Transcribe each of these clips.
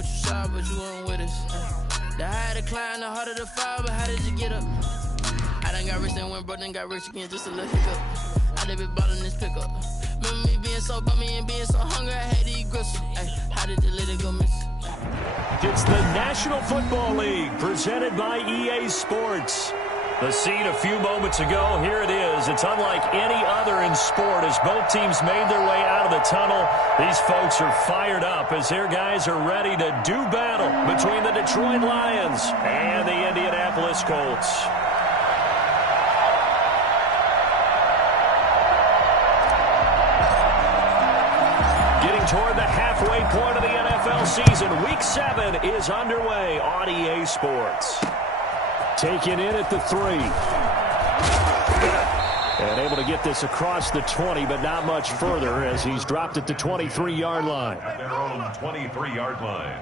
what you saw, but you weren't with us. The higher the climb, the harder the fall, but how did you get up? I done got rich and went broke, then got rich again, just a little hiccup. I done been ballin' this pickup. Remember me being so bummy and being so hungry, I had to eat gristle. How did the lady go miss? It's the National Football League, presented by EA Sports. The scene a few moments ago, here it is. It's unlike any other in sport as both teams made their way out of the tunnel. These folks are fired up as their guys are ready to do battle between the Detroit Lions and the Indianapolis Colts. Getting toward the halfway point of the NFL season, Week 7 is underway on EA Sports. Taken in at the 3. And able to get this across the 20, but not much further as he's dropped at the 23-yard line. At their own 23-yard line.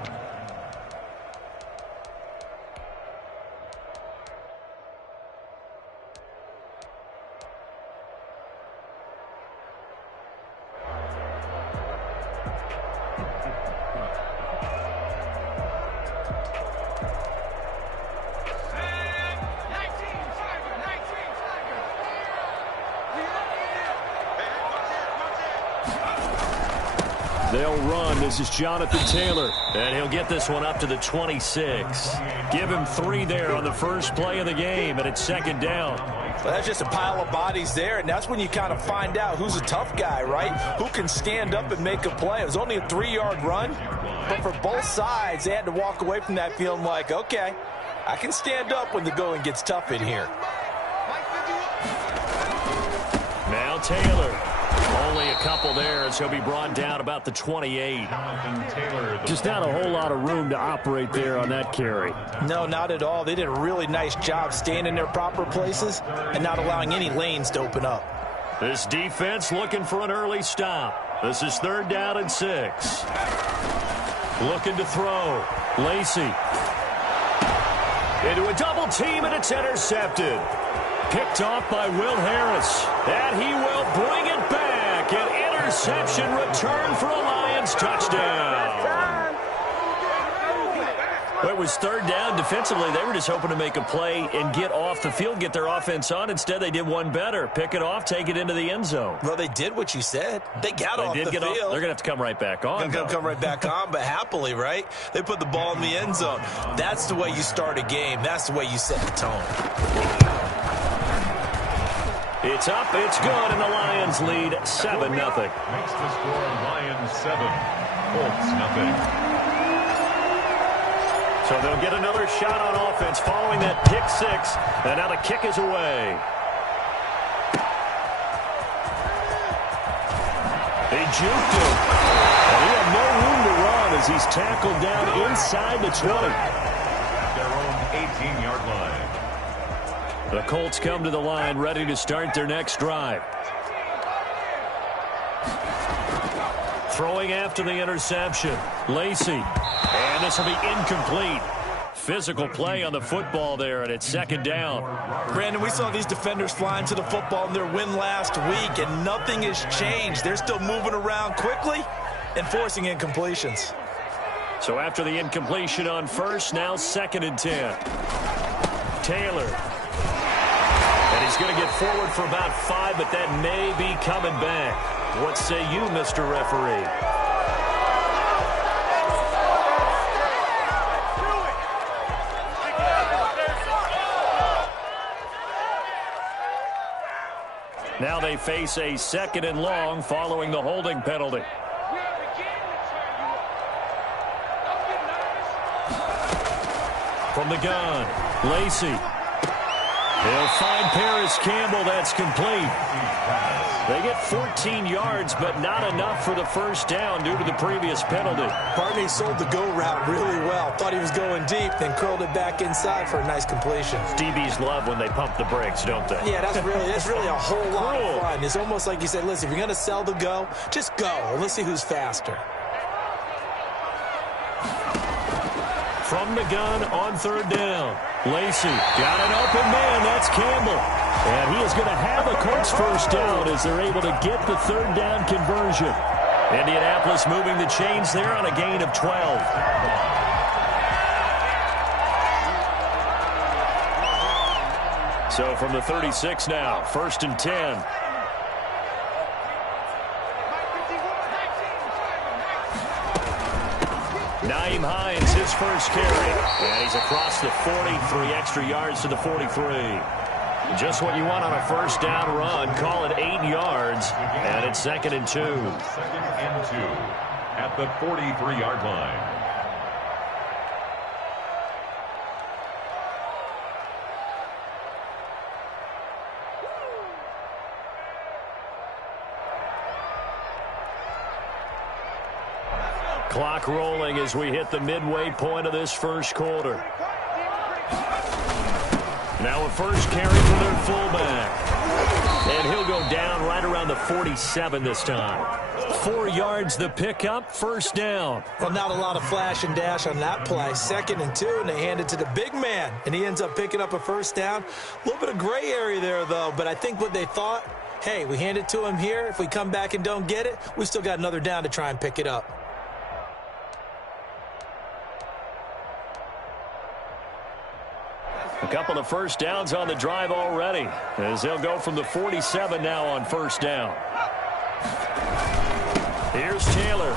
They'll run. This is Jonathan Taylor. And he'll get this one up to the 26. Give him 3 there on the first play of the game, and it's second down. Well, that's just a pile of bodies there, and that's when you kind of find out who's a tough guy, right? Who can stand up and make a play. It was only a 3-yard run, but for both sides, they had to walk away from that feeling like, okay, I can stand up when the going gets tough in here. Now Taylor. Only a couple there as he'll be brought down about the 28. Just not a whole lot of room to operate there on that carry. No, not at all. They did a really nice job staying in their proper places and not allowing any lanes to open up. This defense looking for an early stop. This is 3rd down and 6. Looking to throw. Lacy. Into a double team, and it's intercepted. Picked off by Will Harris. And he will bring it back. An interception return for a Lions touchdown. Well, it was 3rd down. Defensively, they were just hoping to make a play and get off the field, get their offense on. Instead, they did one better. Pick it off, take it into the end zone. Well, they did what you said. They got off the field. They're going to have to come right back on. They're going to come right back on, but happily, right? They put the ball in the end zone. That's the way you start a game. That's the way you set the tone. It's up, it's good, and the Lions lead 7-0. Makes the score Lions 7, Colts 0. So they'll get another shot on offense following that pick 6, and now the kick is away. They juked him, and he had no room to run as he's tackled down inside the 20. At their own 18-yard line. The Colts come to the line ready to start their next drive. Throwing after the interception. Lacy. And this will be incomplete. Physical play on the football there, and it's 2nd down. Brandon, we saw these defenders flying to the football in their win last week, and nothing has changed. They're still moving around quickly and forcing incompletions. So after the incompletion on first, now 2nd and 10. Taylor. And he's going to get forward for about 5, but that may be coming back. What say you, Mr. Referee? Now they face a 2nd and long following the holding penalty. From the gun, Lacy. They'll find Paris Campbell. That's complete. They get 14 yards, but not enough for the first down due to the previous penalty. Barney sold the go route really well. Thought he was going deep, then curled it back inside for a nice completion. DBs love when they pump the brakes, don't they? Yeah, that's really a whole lot of fun. It's almost like you said, listen, if you're going to sell the go, just go. Let's see who's faster. From the gun on 3rd down. Lacy got an open man. That's Campbell. And he is going to have the Colts first down as they're able to get the 3rd down conversion. Indianapolis moving the chains there on a gain of 12. So from the 36 now, 1st and 10. Naeem Hines, his first carry. And he's across the 40, 3 extra yards to the 43. Just what you want on a first down run. Call it 8 yards. And it's 2nd and 2. 2nd and 2 at the 43-yard line. Clock rolling as we hit the midway point of this first quarter. Now a first carry for their fullback. And he'll go down right around the 47 this time. 4 yards the pickup, first down. Well, not a lot of flash and dash on that play. 2nd and 2, and they hand it to the big man. And he ends up picking up a first down. A little bit of gray area there, though. But I think what they thought, hey, we hand it to him here. If we come back and don't get it, we still got another down to try and pick it up. A couple of first downs on the drive already, as they'll go from the 47 now on first down. Here's Taylor.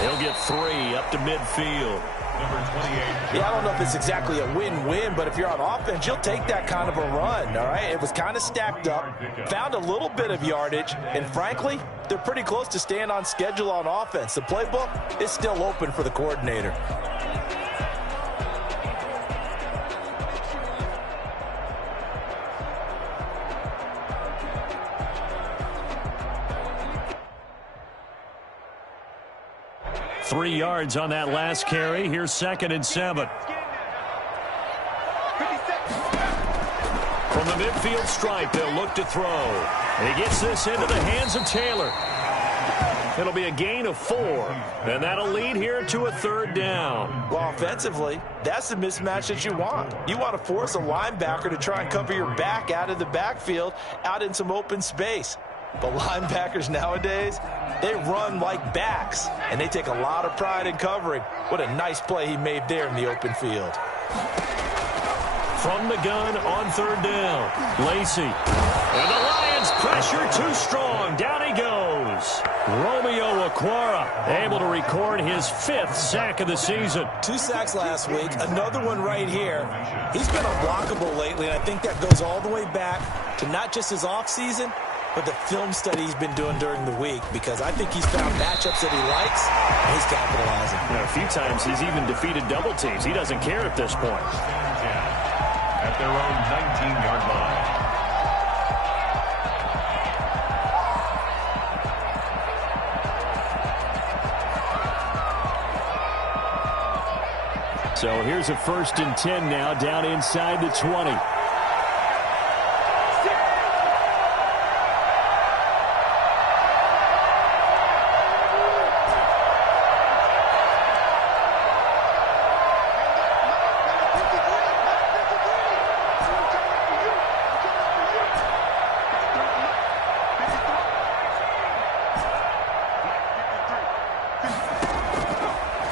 He'll get 3 up to midfield. Number 28. Yeah, I don't know if it's exactly a win-win, but if you're on offense, you'll take that kind of a run, all right? It was kind of stacked up, found a little bit of yardage, and frankly, they're pretty close to staying on schedule on offense. The playbook is still open for the coordinator. Three yards on that last carry. Here's 2nd and 7. From the midfield stripe, they'll look to throw. And he gets this into the hands of Taylor. It'll be a gain of 4, and that'll lead here to a 3rd down. Well, offensively, that's the mismatch that you want. You want to force a linebacker to try and cover your back out of the backfield, out in some open space. But linebackers nowadays, they run like backs, and they take a lot of pride in covering. What a nice play he made there in the open field. From the gun on 3rd down, Lacey. And the Lions pressure too strong. Down he goes. Romeo Okwara able to record his 5th sack of the season. 2 sacks last week, another one right here. He's been unblockable lately, and I think that goes all the way back to not just his offseason, but the film study he's been doing during the week, because I think he's found matchups that he likes, and he's capitalizing. A few times he's even defeated double teams. He doesn't care at this point. At their own 19-yard line. So here's a 1st and 10 now, down inside the 20.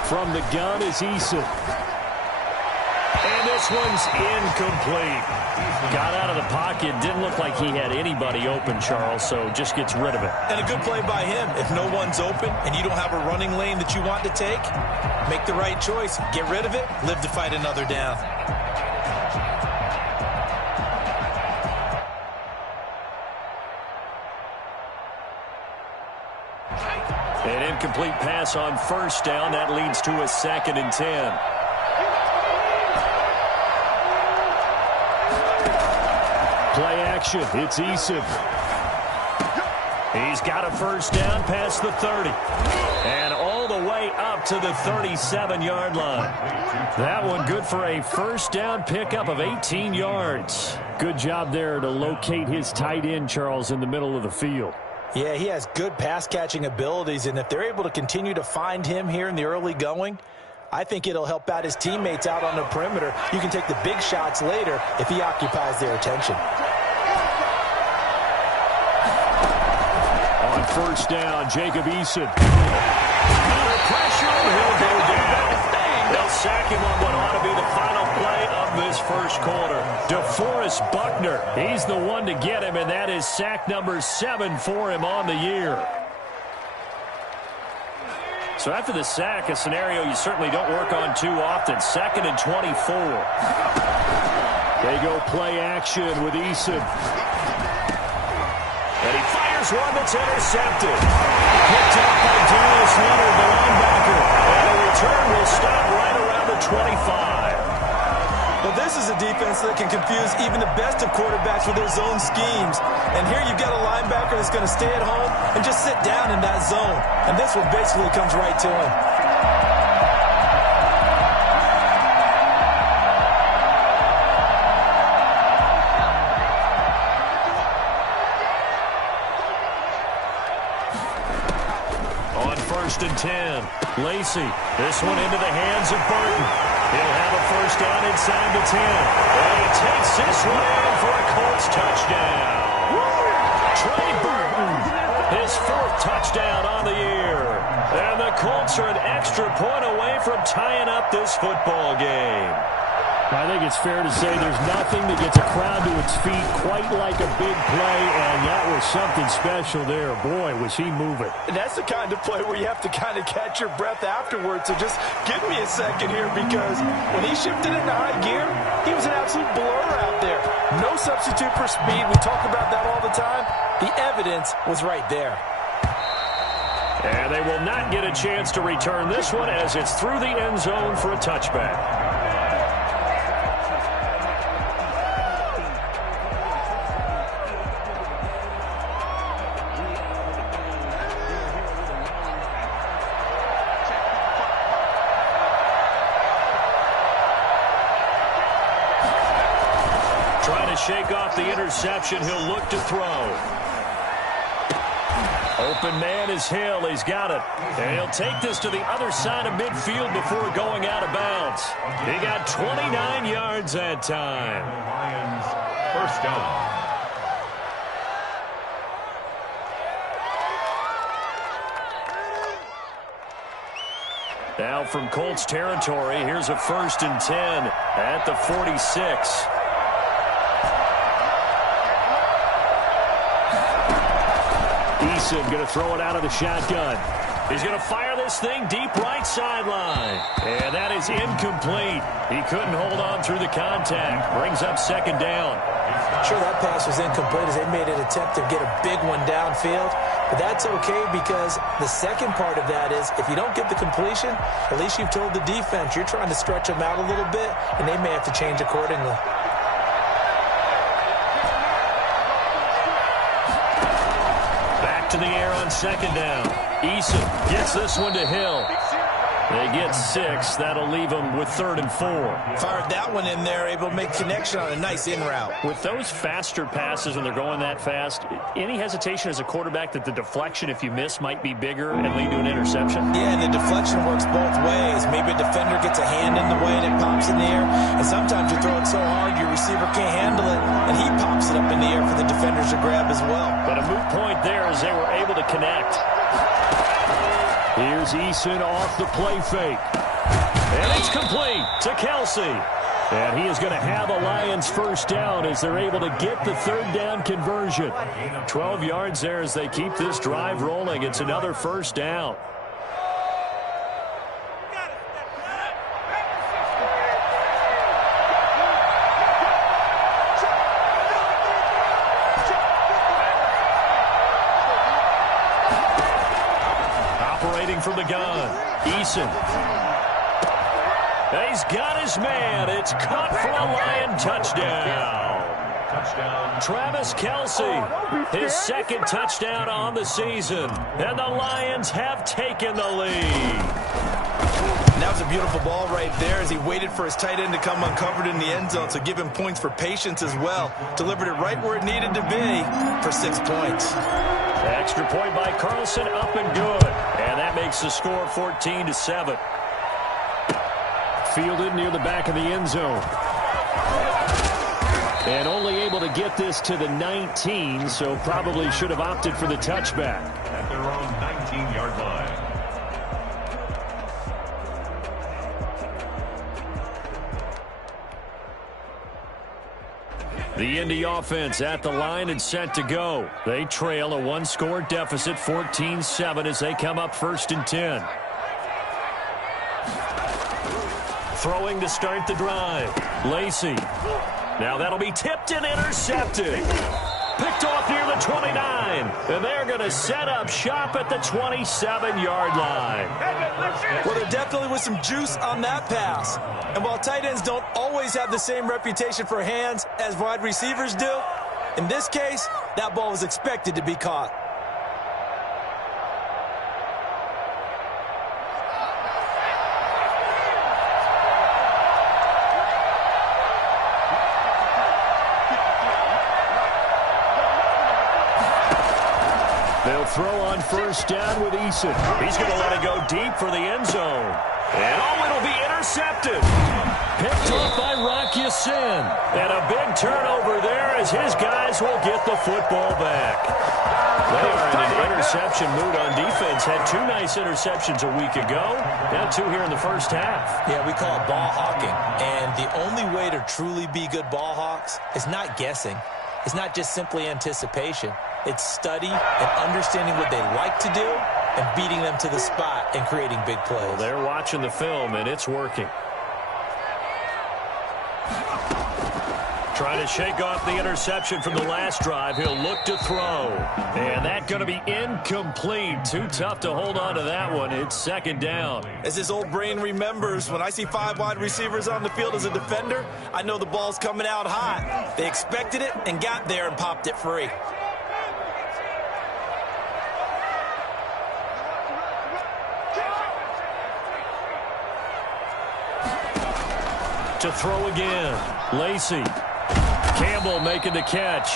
From the gun is Eason. And this one's incomplete. Got out of the pocket. Didn't look like he had anybody open, Charles, so just gets rid of it. And a good play by him. If no one's open and you don't have a running lane that you want to take, make the right choice. Get rid of it. Live to fight another down. An incomplete pass on 1st down. That leads to a 2nd and 10. Play action. It's Eason. He's got a 1st down past the 30. And all the way up to the 37-yard line. That one good for a 1st down pickup of 18 yards. Good job there to locate his tight end, Charles, in the middle of the field. Yeah, he has good pass-catching abilities, and if they're able to continue to find him here in the early going, I think it'll help out his teammates out on the perimeter. You can take the big shots later if he occupies their attention. On 1st down, Jacob Eason. Under pressure, and he'll go down. They'll sack him on what ought to be the final play of this first quarter. DeForest Buckner. He's the one to get him, and that is sack number 7 for him on the year. So after the sack, a scenario you certainly don't work on too often. 2nd and 24. They go play action with Eason. And he fires one that's intercepted. Picked up by Darius Leonard, the linebacker. And the return will stop right around the 25. Well, this is a defense that can confuse even the best of quarterbacks with their zone schemes. And here you've got a linebacker that's going to stay at home and just sit down in that zone. And this one basically comes right to him. On 1st and 10, Lacey. This one into the hands of Burton. He'll have a first down inside the 10. And he takes this one in for a Colts touchdown. Trey Burton, his 4th touchdown on the year. And the Colts are an extra point away from tying up this football game. I think it's fair to say there's nothing that gets a crowd to its feet quite like a big play, and that was something special there. Boy, was he moving. And that's the kind of play where you have to kind of catch your breath afterwards. So just give me a second here, because when he shifted into high gear, he was an absolute blur out there. No substitute for speed. We talk about that all the time. The evidence was right there. And they will not get a chance to return this one as it's through the end zone for a touchback. Shake off the interception. He'll look to throw. Open man is Hill. He's got it. And he'll take this to the other side of midfield before going out of bounds. He got 29 yards that time. Lions, first down. Now from Colts territory, here's a 1st and 10 at the 46. Eason going to throw it out of the shotgun. He's going to fire this thing deep right sideline. And that is incomplete. He couldn't hold on through the contact. Brings up 2nd down. Sure, that pass was incomplete as they made an attempt to get a big one downfield. But that's okay, because the second part of that is if you don't get the completion, at least you've told the defense you're trying to stretch them out a little bit, and they may have to change accordingly. To the air on 2nd down. Eason gets this one to Hill. They get 6. That'll leave them with 3rd and 4. Fired that one in there, able to make connection on a nice in route. With those faster passes when they're going that fast, any hesitation as a quarterback that the deflection, if you miss, might be bigger and lead to an interception? Yeah, and the deflection works both ways. Maybe a defender gets a hand in the way and it pops in the air. And sometimes you throw it so hard your receiver can't handle it, and he pops it up in the air for the defenders to grab as well. But a moot point there as they were able to connect. Here's Eason off the play fake. And it's complete to Kelsey. And he is going to have a Lions first down as they're able to get the 3rd down conversion. 12 yards there as they keep this drive rolling. It's another first down. From the gun, Eason. He's got his man. It's caught for a Lion touchdown. Travis Kelsey, his 2nd touchdown on the season. And the Lions have taken the lead. And that was a beautiful ball right there as he waited for his tight end to come uncovered in the end zone. So give him points for patience as well. Delivered it right where it needed to be for 6 points. Extra point by Carlson, up and good. And that makes the score 14-7. Fielded near the back of the end zone. And only able to get this to the 19, so probably should have opted for the touchback. At their own 19-yard line. The Indy offense at the line and set to go. They trail a one-score deficit, 14-7, as they come up 1st and 10. Throwing to start the drive. Lacey. Now that'll be tipped and intercepted. Picked off near the 29. And they're going to set up shop at the 27-yard line. Well, there definitely was some juice on that pass. And while tight ends don't always have the same reputation for hands as wide receivers do, in this case, that ball was expected to be caught. They'll throw on 1st down with Eason. He's going to let it go deep for the end zone. And it'll be intercepted. Picked off by Rocky Sin. And a big turnover there as his guys will get the football back. They are in an interception mood on defense. Had 2 nice interceptions a week ago. Now 2 here in the first half. Yeah, we call it ball hawking. And the only way to truly be good ball hawks is not guessing. It's not just simply anticipation. It's study and understanding what they like to do and beating them to the spot and creating big plays. Well, they're watching the film, and it's working. Trying to shake off the interception from the last drive. He'll look to throw. And that's going to be incomplete. Too tough to hold on to that one. It's 2nd down. As his old brain remembers, when I see 5 wide receivers on the field as a defender, I know the ball's coming out hot. They expected it and got there and popped it free. To throw again. Lacey. Campbell making the catch.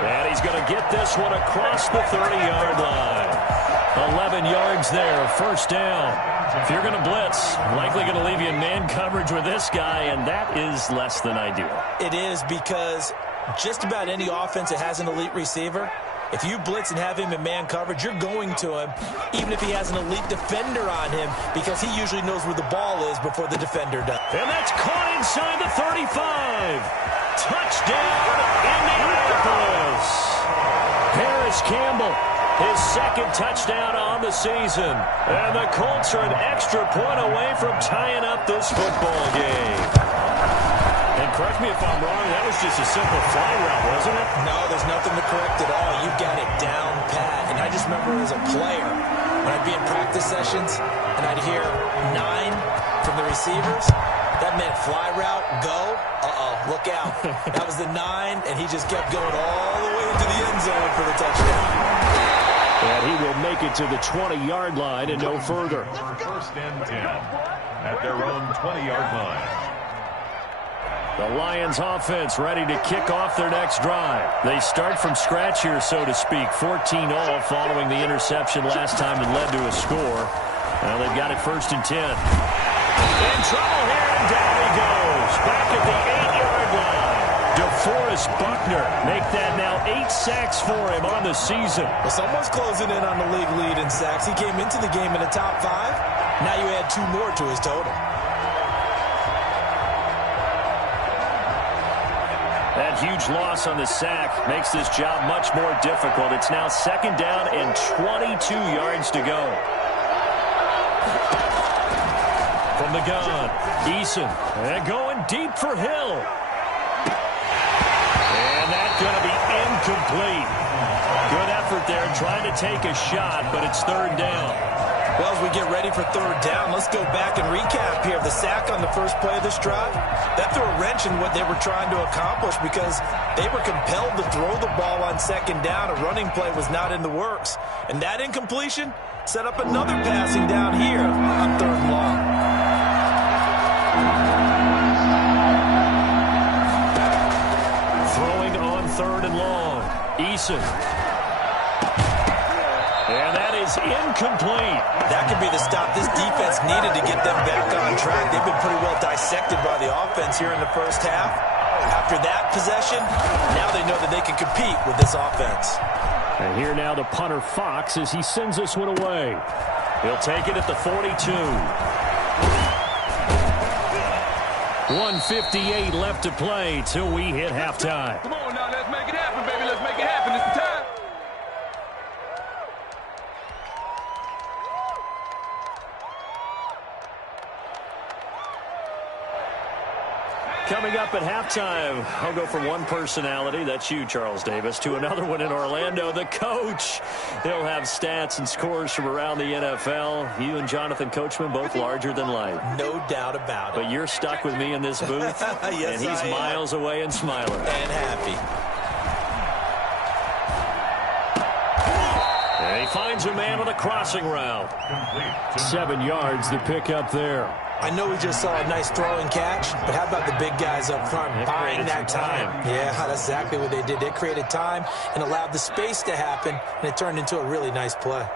And he's going to get this one across the 30-yard line. 11 yards there, 1st down. If you're going to blitz, likely going to leave you in man coverage with this guy, and that is less than ideal. It is, because just about any offense that has an elite receiver, if you blitz and have him in man coverage, you're going to him, even if he has an elite defender on him, because he usually knows where the ball is before the defender does. And that's caught inside the 35. Touchdown, Indianapolis. Harris Campbell, his 2nd touchdown on the season. And the Colts are an extra point away from tying up this football game. And correct me if I'm wrong, that was just a simple fly route, wasn't it? No, there's nothing to correct at all. You got it down pat. And I just remember as a player, when I'd be in practice sessions and I'd hear 9 from the receivers, that meant fly route, go, look out. That was the 9, and he just kept going all the way into the end zone for the touchdown. And he will make it to the 20-yard line and no further. 1st and 10 at their own 20-yard line. The Lions offense ready to kick off their next drive. They start from scratch here, so to speak, 14-all following the interception last time that led to a score. Now they've got it 1st and 10. In trouble here, and down he goes. Back at the 8-yard line. DeForest Buckner make that now 8 sacks for him on the season. Well, someone's closing in on the league lead in sacks. He came into the game in the top 5. Now you add 2 more to his total. That huge loss on the sack makes this job much more difficult. It's now 2nd down and 22 yards to go. From the gun, Eason, and going deep for Hill. And that's going to be incomplete. Good effort there trying to take a shot, but it's 3rd down. Well, as we get ready for 3rd down, let's go back and recap here. The sack on the first play of this drive, that threw a wrench in what they were trying to accomplish because they were compelled to throw the ball on 2nd down. A running play was not in the works. And that incompletion set up another passing down here on 3rd and long. Throwing on 3rd and long. Eason. And that is incomplete. That could be the stop this defense needed to get them back on track. They've been pretty well dissected by the offense here in the first half. After that possession, now they know that they can compete with this offense. And here now the punter Fox as he sends this one away. He'll take it at the 42. 1:58 left to play till we hit halftime. Coming up at halftime, I'll go from one personality, that's you, Charles Davis, to another one in Orlando, the coach. He'll have stats and scores from around the NFL. You and Jonathan Coachman, both larger than life. No doubt about it. But you're stuck with me in this booth, yes, and he's miles away and smiling. And happy. And he finds a man on the crossing route. 7 yards to pick up there. I know we just saw a nice throw and catch, but how about the big guys up front buying that time? Yeah, that's exactly what they did. They created time and allowed the space to happen, and it turned into a really nice play.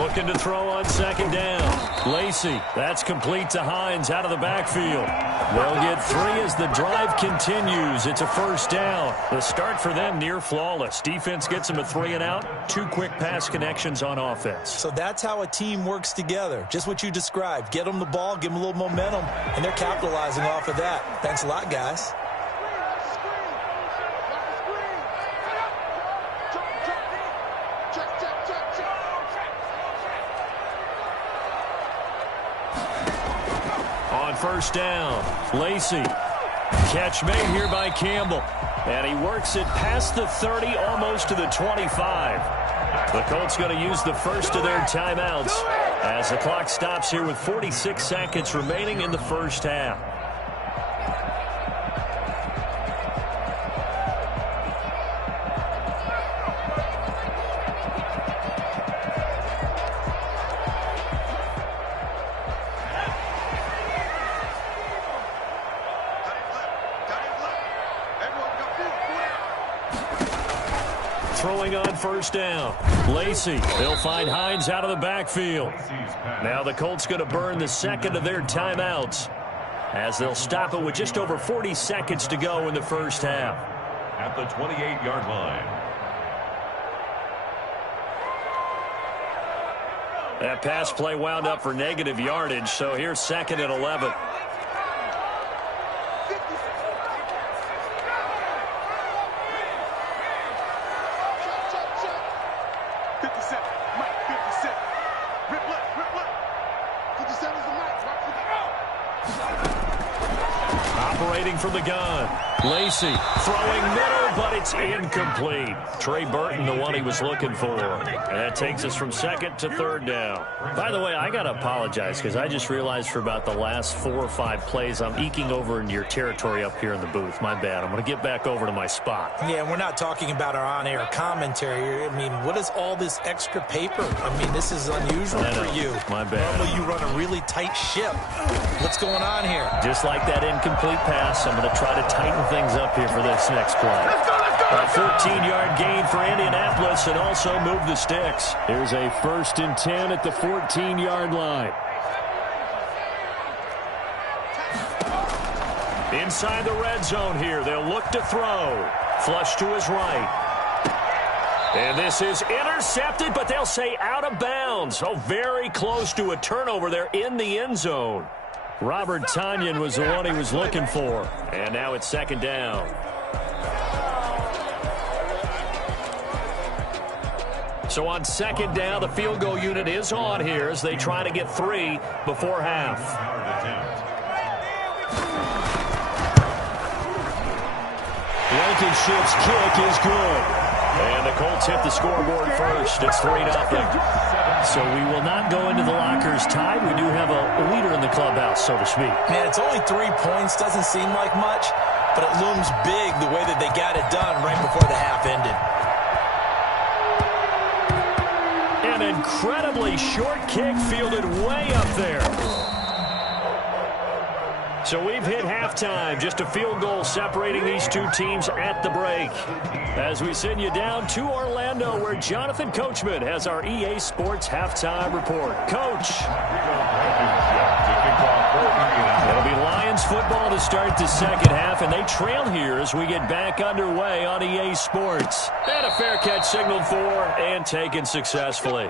Looking to throw on second down. Lacey, that's complete to Hines out of the backfield. They'll get 3 as the drive continues. It's a first down. The start for them near flawless. Defense gets them a 3 and out. 2 quick pass connections on offense. So that's how a team works together. Just what you described. Get them the ball, give them a little momentum, and they're capitalizing off of that. Thanks a lot, guys. First down. Lacey. Catch made here by Campbell. And he works it past the 30, almost to the 25. The Colts going to use the first of their timeouts as the clock stops here with 46 seconds remaining in the first half. Throwing on first down. Lacey. They'll find Hines out of the backfield. Now the Colts going to burn the second of their timeouts as they'll stop it with just over 40 seconds to go in the first half. At the 28-yard line. That pass play wound up for negative yardage, so here's second and 11. Operating from the gun. Lacey throwing middle, but it's incomplete. Trey Burton, the one he was looking for. And that takes us from second to third down. By the way, I got to apologize because I just realized for about the last 4 or 5 plays, I'm eking over into your territory up here in the booth. My bad. I'm going to get back over to my spot. Yeah, we're not talking about our on-air commentary. I mean, what is all this extra paper? I mean, this is unusual for you. My bad. Normally you run a really tight ship. What's going on here? Just like that incomplete pass, I'm going to try to tighten things up here for this next play. A 14-yard gain for Indianapolis and also move the sticks. Here's a 1st and 10 at the 14-yard line. Inside the red zone here. They'll look to throw. Flush to his right. And this is intercepted, but they'll say out of bounds. Oh, very close to a turnover there in the end zone. Robert Tonyan was the one he was looking for. And now it's second down. So on second down, the field goal unit is on here as they try to get 3 before half. Blankenship's kick is good. And the Colts hit the scoreboard first. It's 3-0. So we will not go into the lockers tied. We do have a leader in the clubhouse, so to speak. Man, it's only 3 points. Doesn't seem like much, but it looms big the way that they got it done right before the half ended. An incredibly short kick fielded way up there. So we've hit halftime. Just a field goal separating these two teams at the break. As we send you down to Orlando, where Jonathan Coachman has our EA Sports halftime report. Coach. It'll be Lions football to start the second half, and they trail here as we get back underway on EA Sports. And a fair catch signaled for and taken successfully.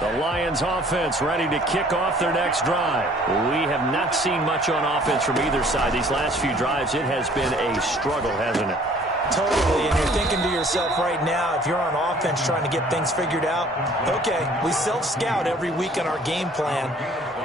The The Lions offense ready to kick off their next drive. We have not seen much on offense from either side. These last few drives, it has been a struggle, hasn't it? Totally, and you're thinking to yourself right now, if you're on offense trying to get things figured out, okay, we self-scout every week on our game plan.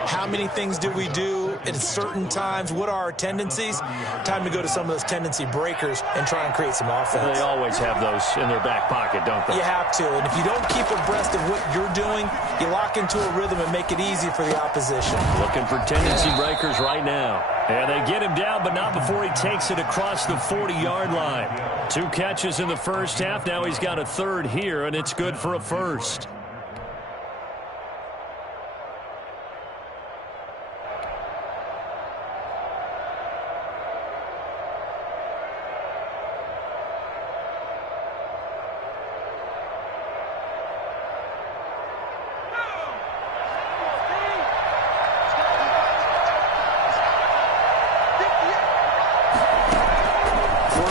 How many things do we do at certain times? What are our tendencies? Time to go to some of those tendency breakers and try and create some offense. They always have those in their back pocket, don't they? You have to, and if you don't keep abreast of what you're doing, you lock into a rhythm and make it easy for the opposition. Looking for tendency breakers right now. And they get him down, but not before he takes it across the 40-yard line. 2 catches in the first half. Now he's got a third here, and it's good for a first.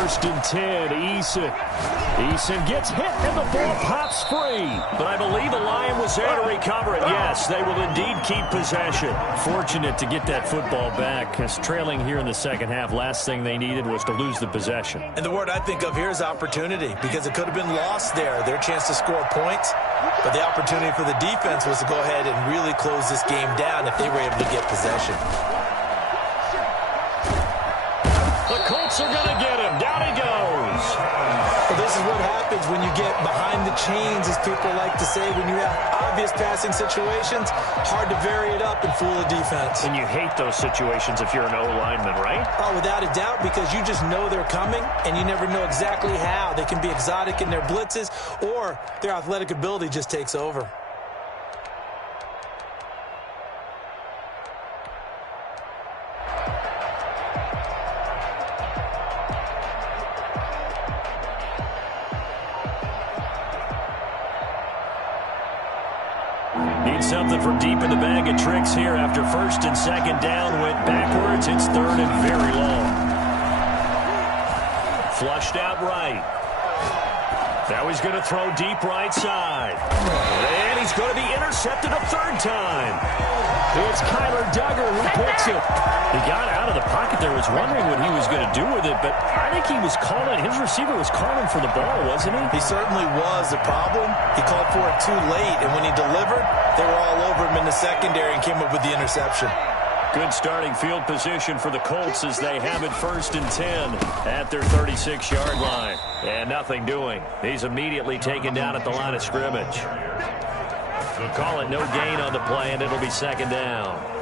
First and 10, Eason gets hit, and the ball pops free. But I believe the Lion was there to recover it. Yes, they will indeed keep possession. Fortunate to get that football back. As trailing here in the second half, last thing they needed was to lose the possession. And the word I think of here is opportunity, because it could have been lost there, their chance to score points. But the opportunity for the defense was to go ahead and really close this game down if they were able to get possession. The Colts are going to get him. Down he goes. Well, this is what happens when you get behind the chains, as people like to say. When you have obvious passing situations, hard to vary it up and fool the defense. And you hate those situations if you're an O-lineman, right? Oh, without a doubt, because you just know they're coming, and you never know exactly how. They can be exotic in their blitzes, or their athletic ability just takes over. Something from deep in the bag of tricks here after first and second down went backwards. It's third and very long. Flushed out right. Now he's going to throw deep right side. And he's going to be intercepted a third time. It's Kyler Duggar who picks it. He got out of the pocket there, was wondering what he was going to do with it, but I think he was calling, his receiver was calling for the ball, wasn't he? He certainly was. The problem, he called for it too late, and when he delivered, they were all over him in the secondary and came up with the interception. Good starting field position for the Colts as they have it first and 10 at their 36-yard line. And nothing doing. He's immediately taken down at the line of scrimmage. We'll call it no gain on the play, and it'll be second down.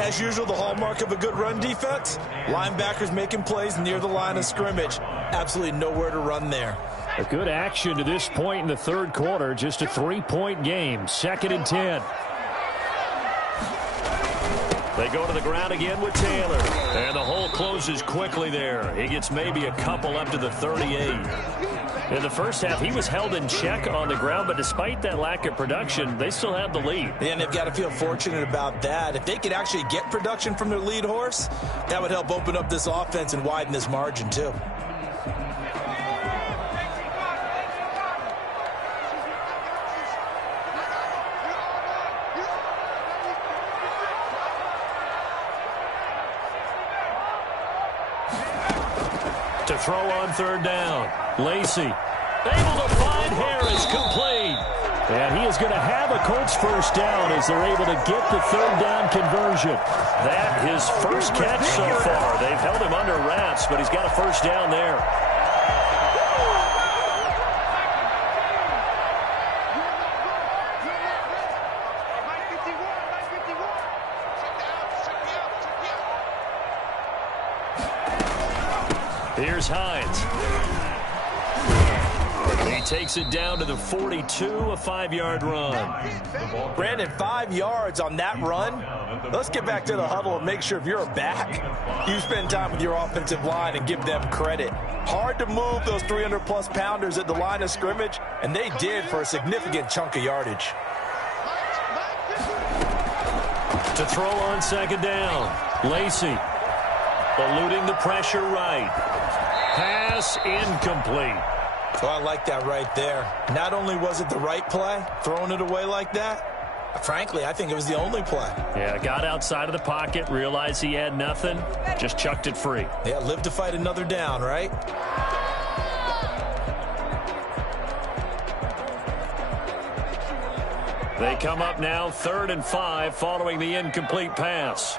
As usual, the hallmark of a good run defense, linebackers making plays near the line of scrimmage. Absolutely nowhere to run there. A good action to this point in the third quarter. Just a 3-point game. Second and 10. They go to the ground again with Taylor. And the hole closes quickly there. He gets maybe a couple up to the 38. In the first half, he was held in check on the ground, but despite that lack of production, they still have the lead. And they've got to feel fortunate about that. If they could actually get production from their lead horse, that would help open up this offense and widen this margin too. To throw on third down. Lacey able to find Harris, complete. And he is going to have a Colts first down as they're able to get the third down conversion. That his first catch so far. They've held him under wraps, but he's got a first down there. Here's Hines. He takes it down to the 42, a 5-yard run. Brandon, 5 yards on that run. Let's get back to the huddle and make sure if you're a back, you spend time with your offensive line and give them credit. Hard to move those 300-plus pounders at the line of scrimmage, and they did for a significant chunk of yardage. To throw on second down, Lacey eluding the pressure right. Pass incomplete. So I like that right there. Not only was it the right play, throwing it away like that, Frankly, I think it was the only play. Yeah, got outside of the pocket, realized he had nothing, just chucked it free. Yeah, live to fight another down, right? They come up now 3rd and 5 following the incomplete pass.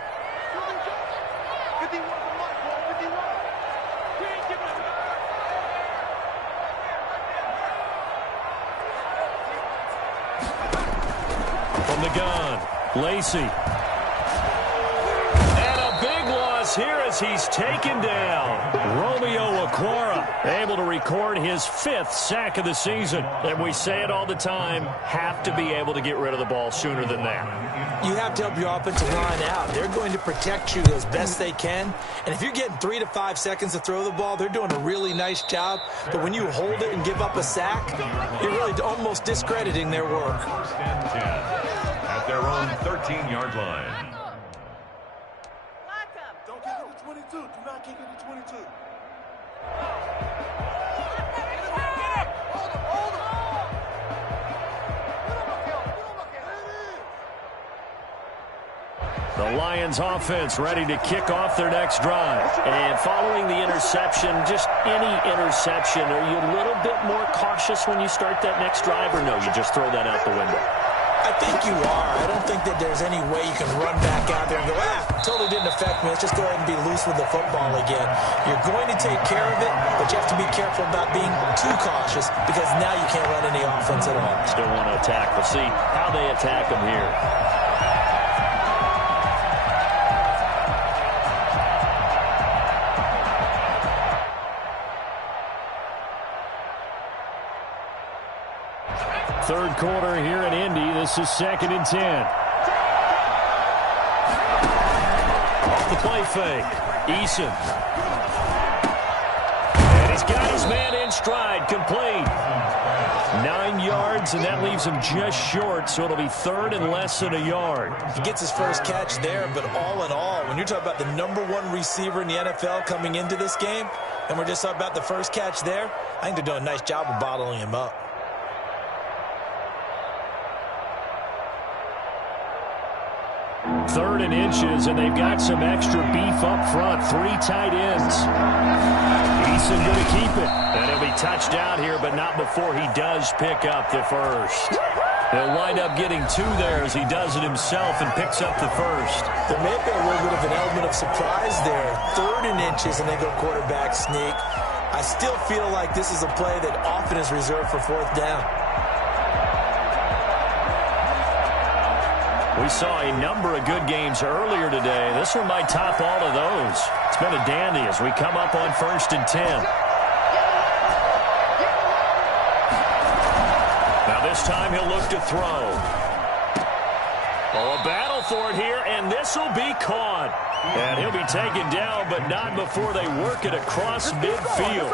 From the gun, Lacey. And a big loss here as he's taken down. Romeo Okwara able to record his 5th sack of the season. And we say it all the time, have to be able to get rid of the ball sooner than that. You have to help your offensive line out. They're going to protect you as best they can. And if you're getting 3 to 5 seconds to throw the ball, they're doing a really nice job. But when you hold it and give up a sack, you're really almost discrediting their work. First and 10 at their own 13-yard line. Don't kick it to 22. Do not kick it to 22. The Lions offense ready to kick off their next drive. And following the interception, just any interception, are you a little bit more cautious when you start that next drive, or no, you just throw that out the window? I think you are. I don't think that there's any way you can run back out there and go, totally didn't affect me. Let's just go ahead and be loose with the football again. You're going to take care of it, but you have to be careful about being too cautious because now you can't run any offense at all. Still want to attack. We'll see how they attack them here. Third quarter here in Indy. This is 2nd and 10. Off the play fake. Eason. And he's got his man in stride. Complete. 9 yards, and that leaves him just short, so it'll be 3rd and less than a yard. He gets his first catch there, but all in all, when you're talking about the #1 receiver in the NFL coming into this game, and we're just talking about the first catch there, I think they're doing a nice job of bottling him up. 3rd and inches, and they've got some extra beef up front. 3 tight ends. Eason going to keep it. And he'll be touched out here, but not before he does pick up the first. He'll wind up getting 2 there as he does it himself and picks up the first. There may be a little bit of an element of surprise there. 3rd and inches, and they go quarterback sneak. I still feel like this is a play that often is reserved for 4th down. We saw a number of good games earlier today. This one might top all of those. It's been a dandy as we come up on 1st and 10. Now this time he'll look to throw. Oh, a battle for it here, and this will be caught. And he'll be taken down, but not before they work it across midfield.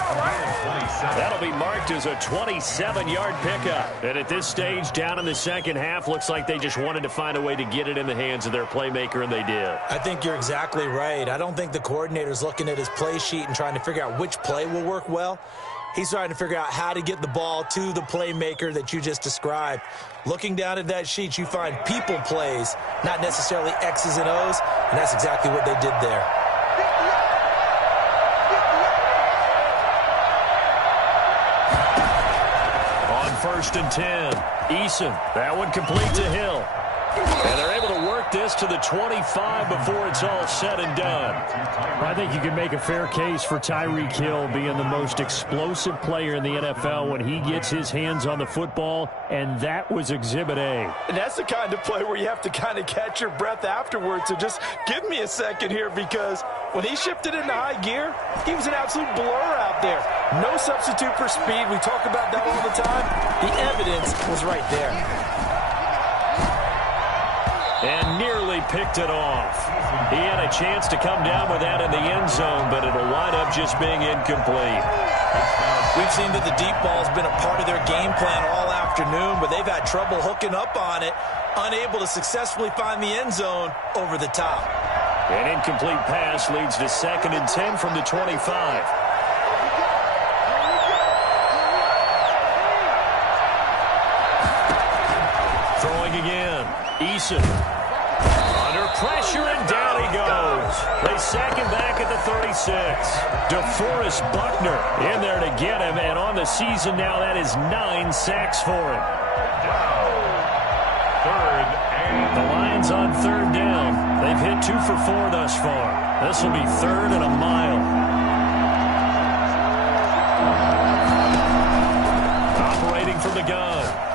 That'll be marked as a 27-yard pickup. And at this stage, down in the second half, looks like they just wanted to find a way to get it in the hands of their playmaker, and they did. I think you're exactly right. I don't think the coordinator's looking at his play sheet and trying to figure out which play will work well. He's trying to figure out how to get the ball to the playmaker that you just described. Looking down at that sheet, you find people plays, not necessarily X's and O's, and that's exactly what they did there. On 1st and 10, Eason. That one complete to Hill. And they're able to work this to the 25 before it's all said and done. I think you can make a fair case for Tyreek Hill being the most explosive player in the NFL when he gets his hands on the football, and that was Exhibit A. And that's the kind of play where you have to kind of catch your breath afterwards. So just give me a second here, because when he shifted into high gear, he was an absolute blur out there. No substitute for speed. We talk about that all the time. The evidence was right there. And nearly picked it off. He had a chance to come down with that in the end zone, but it'll wind up just being incomplete. We've seen that the deep ball's been a part of their game plan all afternoon, but they've had trouble hooking up on it, unable to successfully find the end zone over the top. An incomplete pass leads to 2nd and 10 from the 25. Throwing again. Eason. Under pressure, and down he goes. They sack him back at the 36. DeForest Buckner in there to get him, and on the season now, that is 9 sacks for him. Third and The Lions on third down. They've hit 2 for 4 thus far. This will be third and a mile. Operating from the gun.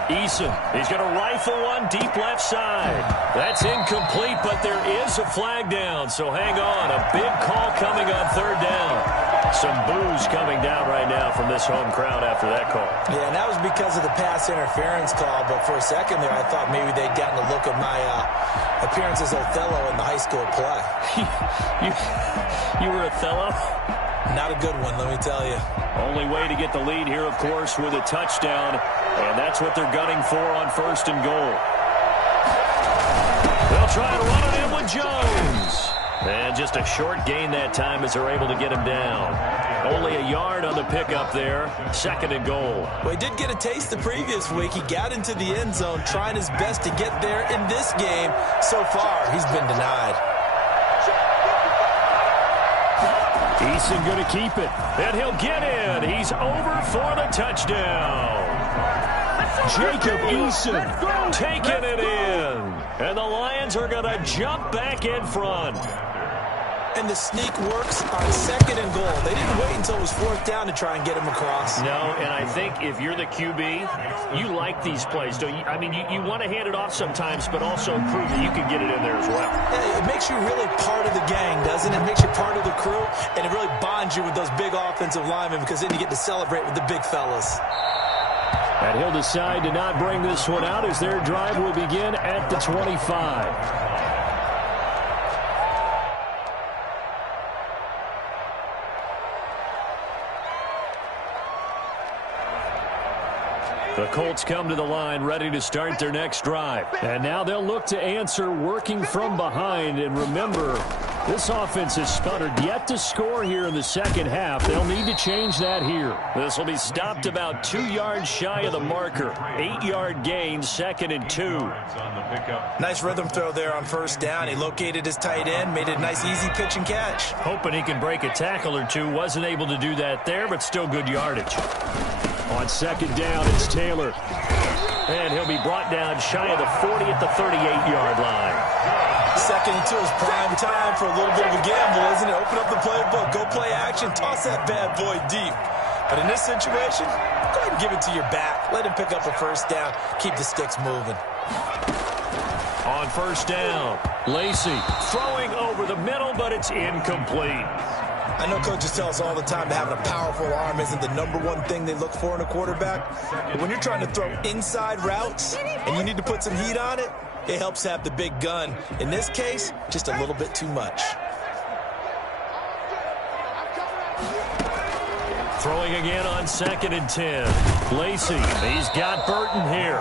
Eason, he's going to rifle one deep left side. That's incomplete, but there is a flag down, so hang on. A big call coming on third down. Some boos coming down right now from this home crowd after that call. Yeah, and that was because of the pass interference call, but for a second there I thought maybe they'd gotten a look at my appearance as Othello in the high school play. You were Othello? Not a good one, let me tell you. Only way to get the lead here, of course, with a touchdown, and that's what they're gunning for on first and goal. They'll try to run it in with Jones. And just a short gain that time as they're able to get him down. Only a yard on the pickup there. Second and goal. Well, he did get a taste the previous week. He got into the end zone trying his best to get there in this game. So far, he's been denied. Eason going to keep it, and he'll get in. He's over for the touchdown. Jacob Eason taking it in. And the Lions are going to jump back in front. And the sneak works on second and goal. They didn't wait until it was fourth down to try and get him across. No, and I think if you're the QB, you like these plays, don't you? I mean, you want to hand it off sometimes, but also prove that you can get it in there as well. Yeah, it makes you really part of the gang, doesn't it? It makes you part of the crew, and it really bonds you with those big offensive linemen because then you get to celebrate with the big fellas. And he'll decide to not bring this one out as their drive will begin at the 25. The Colts come to the line ready to start their next drive. And now they'll look to answer working from behind. And remember, this offense has sputtered yet to score here in the second half. They'll need to change that here. This will be stopped about 2 yards shy of the marker. 8-yard gain, second and 2. Nice rhythm throw there on first down. He located his tight end, made it a nice easy pitch and catch. Hoping he can break a tackle or two. Wasn't able to do that there, but still good yardage. On second down, it's Taylor. And he'll be brought down shy of the 40 at the 38-yard line. Second and 2 is prime time for a little bit of a gamble, isn't it? Open up the playbook, go play action, toss that bad boy deep. But in this situation, go ahead and give it to your back. Let him pick up a first down. Keep the sticks moving. On first down, Lacy throwing over the middle, but it's incomplete. I know coaches tell us all the time that having a powerful arm isn't the #1 thing they look for in a quarterback. But when you're trying to throw inside routes and you need to put some heat on it, it helps have the big gun. In this case, just a little bit too much. Throwing again on second and 10. Lacy, he's got Burton here.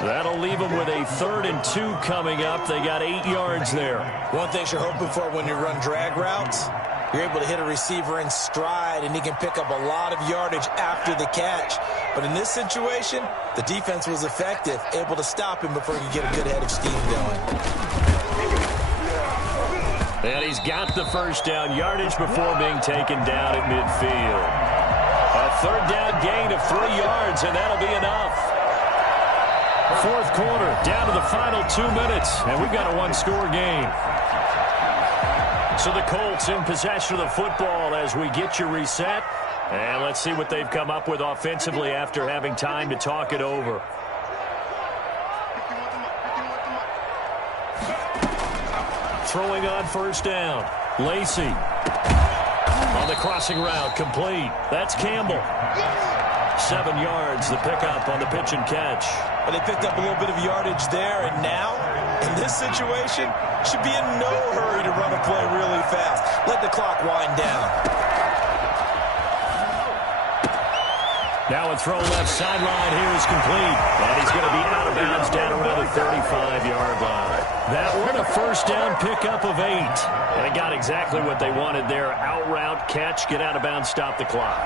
That'll leave him with a 3rd and 2 coming up. They got 8 yards there. One thing you're hoping for when you run drag routes, you're able to hit a receiver in stride, and he can pick up a lot of yardage after the catch. But in this situation, the defense was effective, able to stop him before he could get a good head of steam going. And he's got the first down yardage before being taken down at midfield. A 3rd down gain of 3 yards, and that'll be enough. Fourth quarter, down to the final 2 minutes, and we've got a 1-score game. So the Colts in possession of the football as we get you reset. And let's see what they've come up with offensively after having time to talk it over. Throwing on first down. Lacy. On the crossing route, complete. That's Campbell. 7 yards, the pickup on the pitch and catch. Well, they picked up a little bit of yardage there, and now, in this situation, should be in no hurry to run a play really fast. Let the clock wind down. Now a throw left sideline here is complete. And he's going to be out of bounds down around the 35-yard line. That one a first down pickup of 8. And they got exactly what they wanted there. Out route, catch, get out of bounds, stop the clock.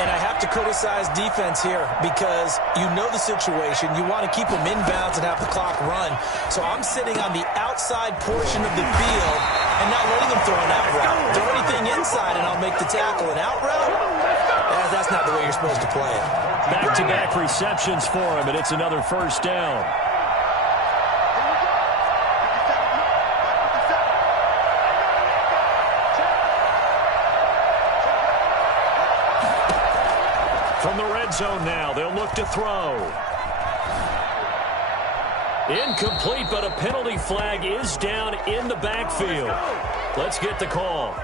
And I have to criticize defense here because you know the situation. You want to keep them inbounds and have the clock run. So I'm sitting on the outside portion of the field and not letting them throw an out route. Throw anything inside and I'll make the tackle. An out route? That's not the way you're supposed to play it. Back-to-back receptions for him, and it's another first down. From the red zone now, they'll look to throw. Incomplete, but a penalty flag is down in the backfield. Let's get the call.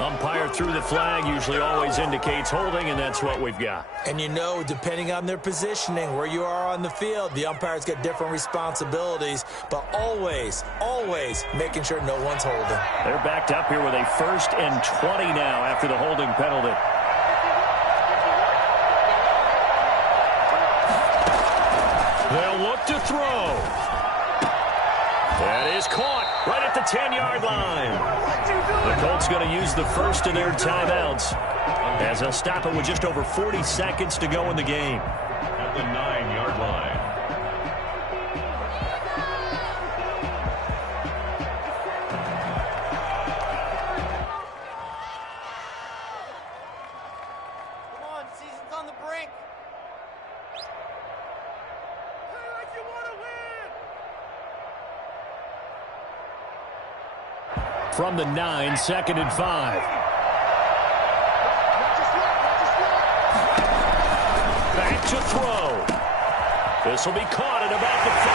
Umpire threw the flag, usually always indicates holding, and that's what we've got. And you know, depending on their positioning, where you are on the field, the umpires get different responsibilities, but always, always making sure no one's holding. They're backed up here with a 1st and 20 now after the holding penalty. They'll look to throw. That is caught right at the 10-yard line. The Colts going to use the first of their timeouts as they'll stop it with just over 40 seconds to go in the game. At the 9-yard line. Come on, season's on the brink. Play like you want to win. From the 9, 2nd and 5. Back to throw. This will be caught at about the 5.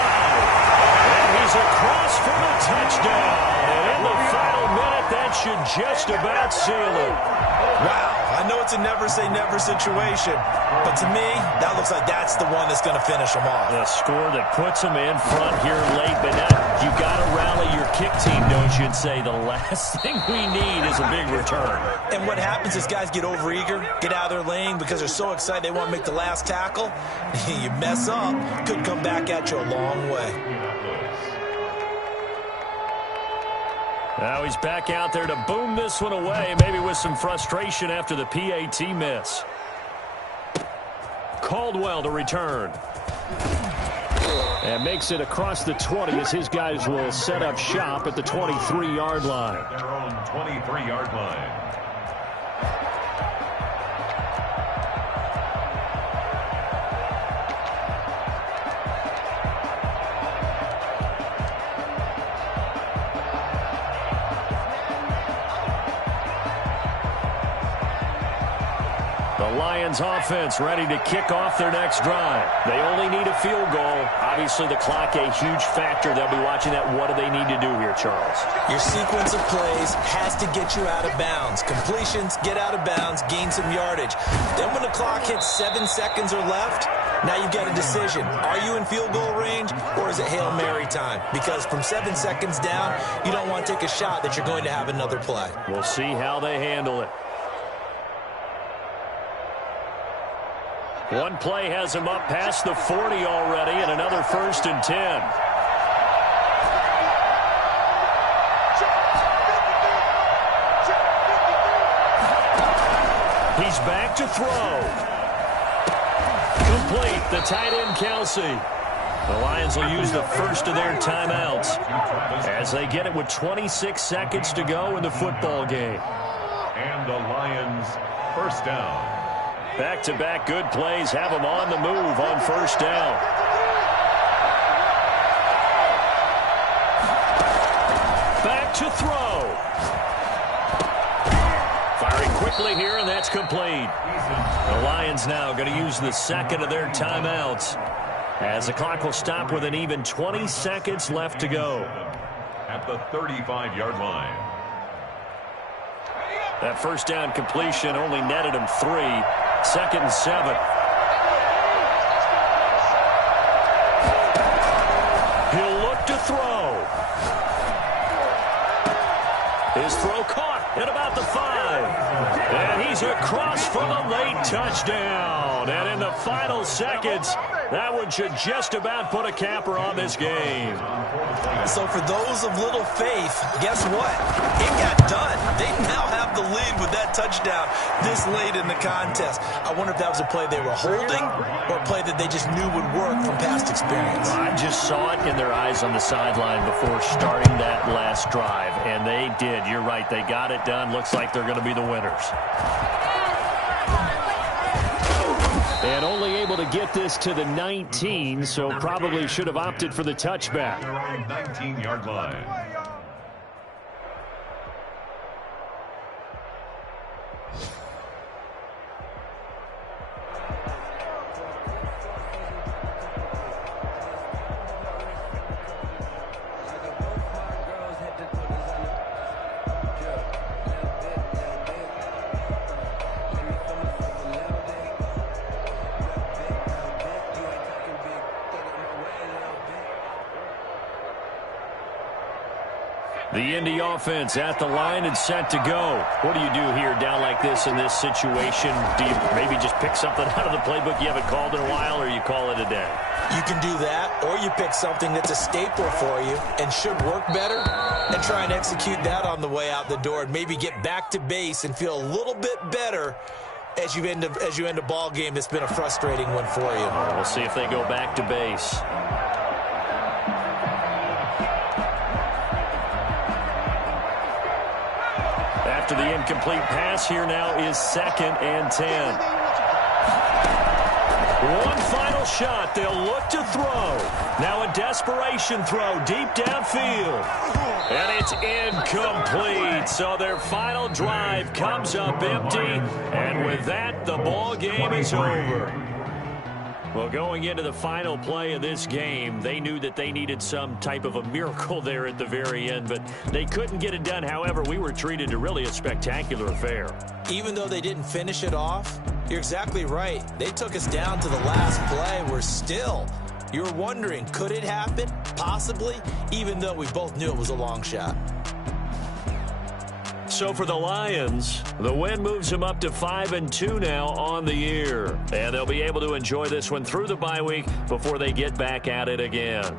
And he's across for the touchdown. And in the final minute, that should just about seal it. Wow, I know it's a never-say-never situation, but to me, that looks like that's the one that's going to finish them off. The score that puts them in front here late, but now you got to rally your kick team, don't you, and say the last thing we need is a big return. And what happens is guys get overeager, get out of their lane because they're so excited they want to make the last tackle. You mess up, could come back at you a long way. Now he's back out there to boom this one away, maybe with some frustration after the PAT miss. Caldwell to return. And makes it across the 20 as his guys will set up shop at the 23-yard line. Their own 23-yard line. Lions offense ready to kick off their next drive. They only need a field goal. Obviously, the clock a huge factor. They'll be watching that. What do they need to do here, Charles? Your sequence of plays has to get you out of bounds. Completions, get out of bounds, gain some yardage. Then when the clock hits 7 seconds or left, now you get a decision. Are you in field goal range or is it Hail Mary time? Because from 7 seconds down, you don't want to take a shot that you're going to have another play. We'll see how they handle it. One play has him up past the 40 already, and another 1st and 10. He's back to throw. Complete, the tight end Kelsey. The Lions will use the first of their timeouts as they get it with 26 seconds to go in the football game. And the Lions first down. Back-to-back good plays have them on the move on first down. Back to throw. Firing quickly here, and that's complete. The Lions now going to use the second of their timeouts as the clock will stop with an even 20 seconds left to go. At the 35-yard line. That first down completion only netted him 3. 2nd and 7. He'll look to throw. His throw caught at about the 5. And he's across for the late touchdown. And in the final seconds. That one should just about put a capper on this game. So for those of little faith, guess what? It got done. They now have the lead with that touchdown this late in the contest. I wonder if that was a play they were holding or a play that they just knew would work from past experience. I just saw it in their eyes on the sideline before starting that last drive, and they did. You're right. They got it done. Looks like they're going to be the winners. And only able to get this to the 19, so probably should have opted for the touchback. 19-yard line. The Indy offense at the line and set to go. What do you do here down like this in this situation? Do you maybe just pick something out of the playbook you haven't called in a while, or you call it a day? You can do that, or you pick something that's a staple for you and should work better and try and execute that on the way out the door and maybe get back to base and feel a little bit better as you end a ball game that's been a frustrating one for you. We'll see if they go back to base. After the incomplete pass, here now is 2nd and 10. One final shot. They'll look to throw. Now a desperation throw deep downfield. And it's incomplete. So their final drive comes up empty. And with that, the ball game is over. Well, going into the final play of this game, they knew that they needed some type of a miracle there at the very end, but they couldn't get it done. However, we were treated to really a spectacular affair. Even though they didn't finish it off, you're exactly right. They took us down to the last play. We're still, you're wondering, could it happen? Possibly, even though we both knew it was a long shot. So for the Lions, the win moves them up to 5-2 now on the year. And they'll be able to enjoy this one through the bye week before they get back at it again.